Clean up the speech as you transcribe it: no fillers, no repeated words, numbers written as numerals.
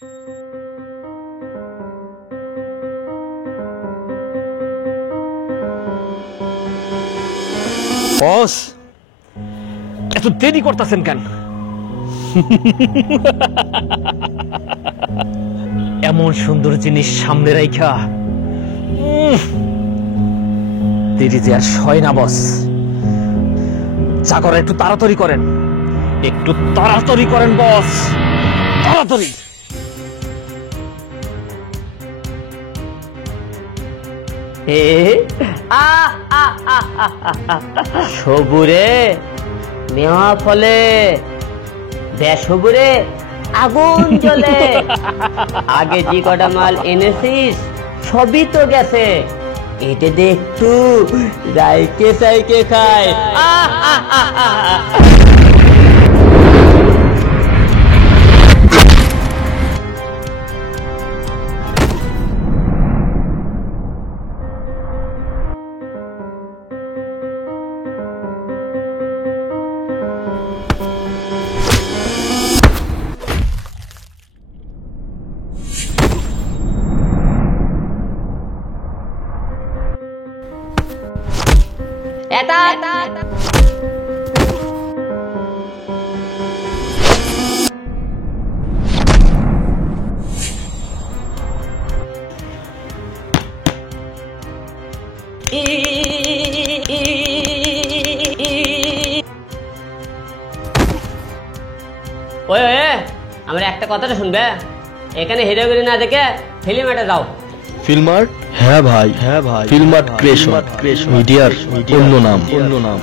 বস, এত দেরি করতেছেন কেন? এমন সুন্দর জিনিস সামনে রাইখা দেরি যে আর সয় না বস। যা করে একটু তাড়াতাড়ি করেন, একটু তাড়াতাড়ি করেন বস, তাড়াতাড়ি। সবুরে নেওয়া ফলে সবুরে আগুন জ্বলে। আগে যে কটা মাল এনেছিস সবই তো গেছে, এটা দেখতু রাইকে সাইকে খায়। আমার একটা কথাটা শুনবে, এখানে হিরোগিরি না দেখে ফিল্ম আর্টে যাও। Film art? হ্যাঁ ভাই, ফিল্ম আর্ট ক্রিয়েশন মিডিয়ার অন্য নাম।